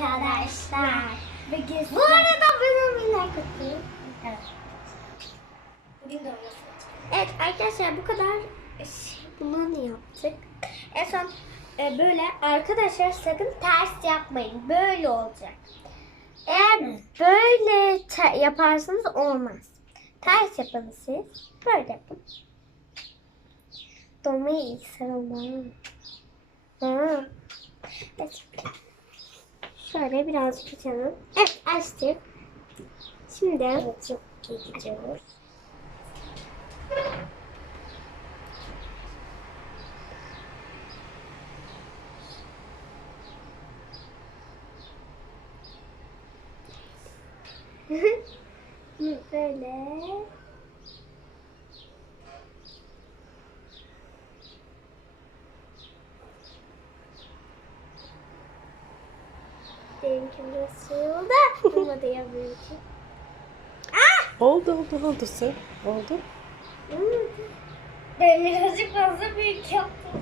arkadaşlar. Bu arada ben Ömer'le kutlayayım. Evet. Bugün de orası. Evet arkadaşlar bu kadar şey, bunu yaptık. En son e, böyle arkadaşlar sakın ters yapmayın. Böyle olacak. Eğer böyle yaparsanız olmaz. Ters yapın siz. Böyle yapın. Dolmayı iyi sarılma. Ha. Evet. Şöyle birazcık açalım. Evet açtık. Şimdi Evet çok iyi gidiyoruz. böyle Benimki biraz şey oldu. Olmadı ya benimki. Oldu oldu oldu sır. Oldu. Ben birazcık fazla büyük yaptım.